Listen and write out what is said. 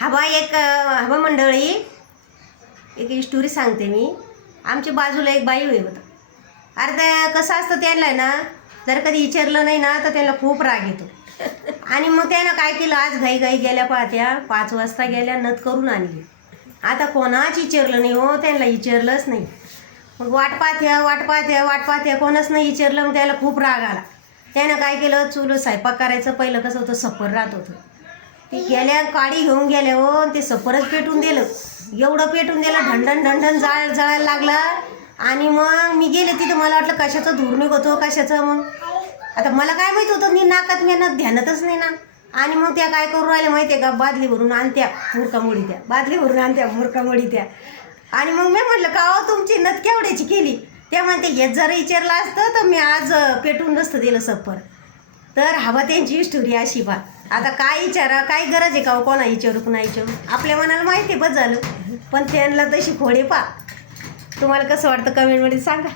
हवा हवा मंडळी एक स्टोरी सांगते मी. आमच्या बाजूला एक बाई होतं. अरे कसं असतं त्यांना ना, जर कधी विचारलं नाही ना तर त्यांना खूप राग येतो. आणि मग त्यानं काय केलं, आज घाई गेल्या पाहत्या 5 वाजता गेल्या, नथ करून आणली. आता कोणाच विचारलं नाही हो, त्यांना विचारलंच नाही. मग वाट पाहत्या कोणाच नाही विचारलं. मग त्याला खूप राग आला. त्यानं काय केलं, चुलं स्वयंपाक करायचं. पहिलं कसं होतं, सप्पर राहत होतं. ती गेल्या काडी घेऊन गेल्या हो, ते सप्परच पेटून दिलं. एवढं पेटून दिलं, ढंढण जळायला लागला. आणि मग मी गेले तिथं. मला वाटलं कशाचं धूर निघतो, कशाचं. मग आता मला काय माहीत होतं, मी नाकात मेहनत ध्यानातच नाही ना. आणि मग त्या काय करून राहिल्या माहिती आहे का, बादली भरून आणत्या मुरकामुडी त्या, बादली भरून आणत्या मुरकामुडी त्या. आणि मग मी म्हटलं का हो, तुमची नथ केवढ्याची केली. त्या म्हणते हेच जर विचारलं असतं तर मी आज पेटून नसतं दिलं सप्पर. तर हवा त्यांची स्टोरी अशी बा. आता काय विचारा, काय गरज आहे का हो, कोणा विचारू कुणा विचारू. आपल्या मनाला माहिती आहे बस झालं. पण त्यांना तशी खोडे पा. तुम्हाला कसं वाटतं कमेंटमध्ये सांगा.